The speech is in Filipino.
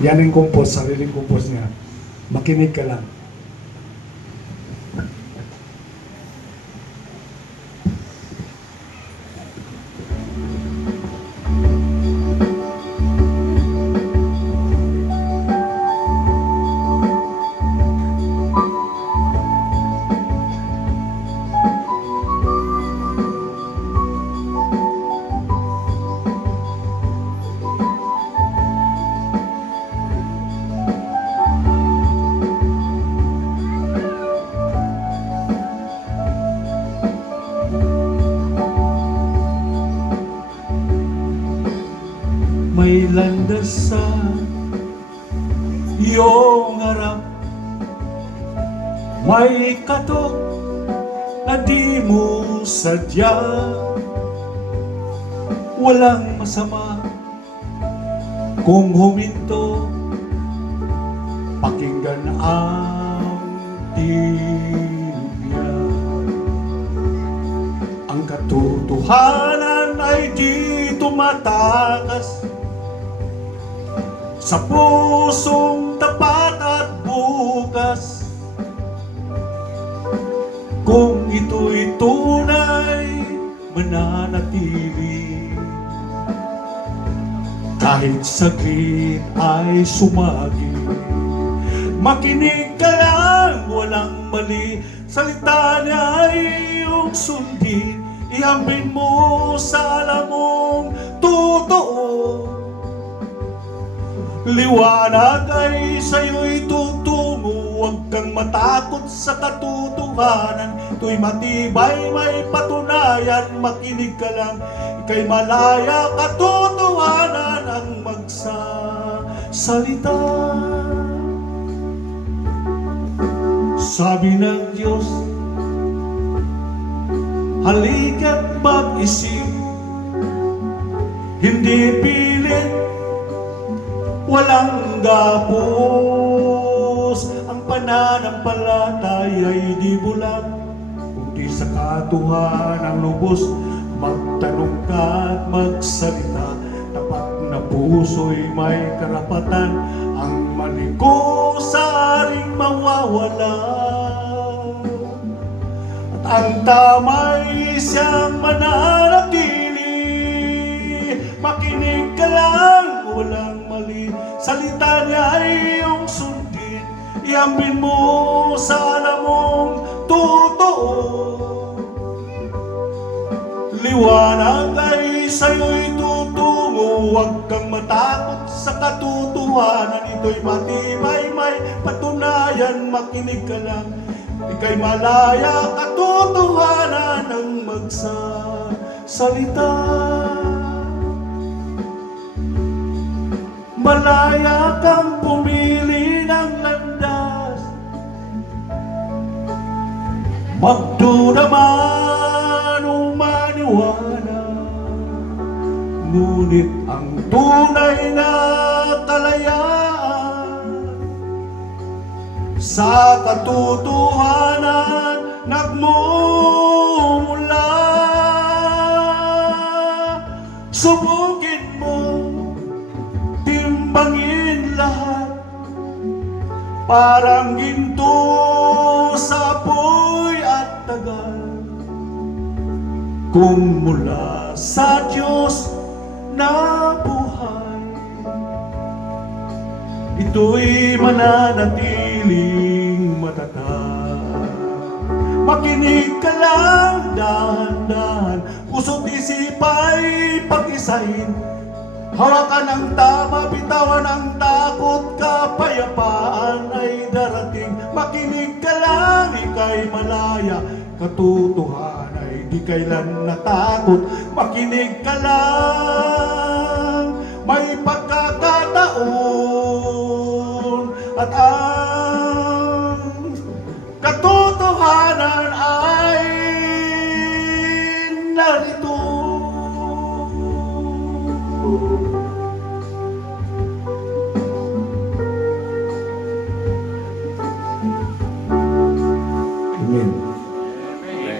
Yan yung compose, sariling compose niya. Makinig ka lang. May landas sa iyong harap, may katok na di mo sadya. Walang masama kung huminto, pakinggan ang tinig niya. Ang katotohanan ay di tumatakas sa pusong tapat at bukas. Kung ito'y tunay, mananatili. Kahit saglit ay sumagi, makinig ka lang, walang mali. Salita niya ay iyong sundin, ihambin mo sa alam mong totoo. Liwanag ay sa'yo'y tutungo, huwag kang matakot sa katotohanan. Ito'y matibay, may patunayan, makinig ka lang. Ika'y malaya, katotohanan ang magsasalita. Sabi ng Diyos, halika't mag-isip, hindi pilit, walang gapos. Ang pananampalataya ay di bulag, kundi sa katuhanang lubos. Magtanong ka at magsalita, tapat na puso'y may karapatan. Ang maliko sa aring mawawala, at ang tama'y siyang mananatili. Makinig ka lang, walang mali. Salita niya ay iyong sundin, ihambin mo sa alam mong totoo. Liwanag ay sa'yo'y tutungo, huwag kang matakot sa katotohanan. Ito'y matibay, may patunayan, makinig ka lang. Ika'y malaya, katotohanan ang magsasalita. Malaya kang pumili ng landas, magduda man o maniwala, ngunit ang tunay na kalayaan sa katotohanan nagmumula. Subukin mo, timbangin lahat, parang ginto sa apoy at tagal. Kung mula sa Diyos na buhay, ito'y mananatiling matatag. Makinig ka lang, dahan-dahan, puso't isip ay pag-isahin. Hawakan ang tama, bitawan ang takot, kapayapaan ay darating. Makinig ka lang, ika'y malaya, katotohanan ay di kailan natakot. Makinig ka lang, may pagkakataon, at ang katotohanan ay narito.